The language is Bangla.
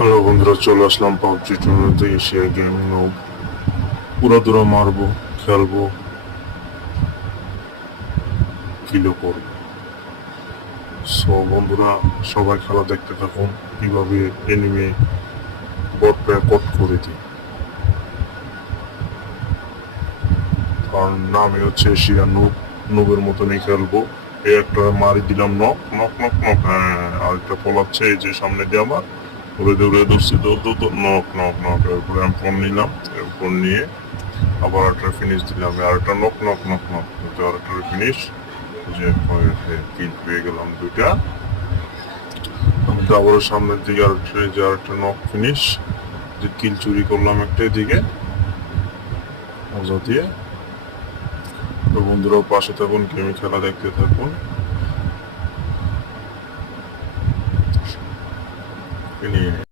হ্যালো বন্ধুরা, চলে আসলাম পাবজি টুর্নামেন্টে এশিয়া গেমিং ও পুরো দূরে মারবো, খেলব। কিলো করব। সো বন্ধুরা, সবাই খেলা দেখতে থাকুন। কীভাবে এনিমে বটটা কট করে দিই। কারণ নামে হচ্ছে এশিয়া নুব নুবের মতনই খেলব। এই একটা মারি দিলাম নক নক নক নক হ্যাঁ আরেকটা পলাচ্ছে, এই যে সামনে দিয়ে আমার। উড়ে দৌড়ে দৌড়ছি তো নক নক নক এরপরে আমি ফোন নিলাম এরপর নিয়ে আবার একটা ফিনিশ দিলাম আরেকটা নক নক নক নক আরেকটা ফিনিশ যে কিল পেয়ে গেলাম দুইটা। আমি তো আবার সামনের দিকে আরেকটা যে আরেকটা নক ফিনিশ যে কিল চুরি করলাম একটা দিকে মজা দিয়ে। তো বন্ধুরাও পাশে থাকুন, গেমে খেলা দেখতে থাকুন। নিয়ে